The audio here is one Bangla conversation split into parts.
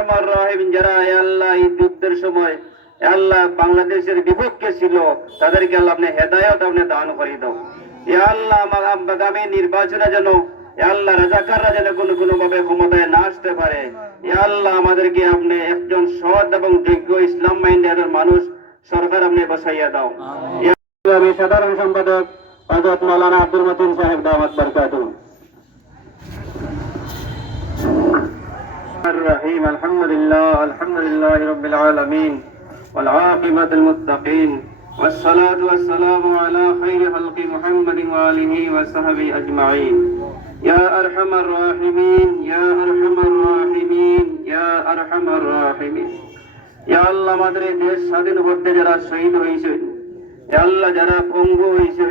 আরহামার রাহিম যারা আল্লাহ এই যুদ্ধের সময় আল্লাহ বাংলাদেশের বিপক্ষে ছিল তাদেরকে আল্লাহ আপনি হেদায়ত আপনি দান করে দাও। আল্লাহ আমার আগামী নির্বাচনে যেন আল্লাহ রাজাকাররা যেন কোনো কোনো ভাবে ক্ষমতায় না আসতে পারে। আল্লাহ আমাদেরকে আপনি একজন সৎ এবং যোগ্য ইসলাম মাইন্ডের মানুষ সরকার আপনি বসাইয়া দাও। আমি সাধারণ সম্পাদক মাওলানা আব্দুল মতিন সাহেব দাওয়াত الرحيم الحمد لله الحمد لله رب العالمين والعاقبة المتقين والصلاة والسلام على خير خلق محمد وآله وصحبه أجمعين يا أرحم الراحمين يا أرحم الراحمين يا أرحم الراحمين يا الله আমাদের এই দেশ স্বাধীন করতে যারা শহীদ হয়েছে ইয়া আল্লাহ যারা পঙ্গু হয়েছে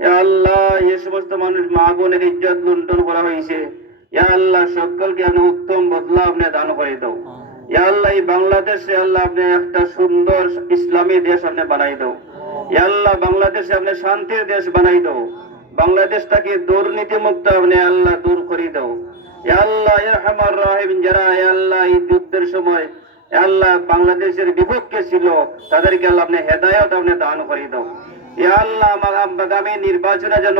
ইয়া আল্লাহ এই সমস্ত মানুষ মা বোনের ইজ্জত লুণ্ঠন করা হয়েছে ইয়া আল্লাহ সকলকে আপনি উত্তম বদলা আপনি দান করে দাও। ইয়া আল্লাহ এই বাংলাদেশে আল্লাহ আপনি একটা সুন্দর ইসলামী দেশ আপনি বানাই দাও। ইয়া আল্লাহ বাংলাদেশে আপনি শান্তির দেশ বানাই দাও। বাংলাদেশটাকে দুর্নীতি মুক্ত আপনি আল্লাহ দূর করে দাও। ইয়া আল্লাহ ইরহামার রাহিম যারা ইয়া আল্লাহ এই যুদ্ধের সময় আল্লাহ বাংলাদেশের বিপক্ষে ছিল তাদেরকে আল্লাহ আপনি হেদায়ত আপনি দান করে দাও। ইয়া আল্লাহ আমার আগামী নির্বাচনে যেন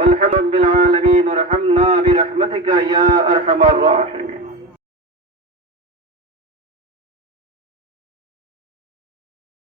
والحمد رب العالمين وارحمنا برحمتك يا أرحم الراحمين.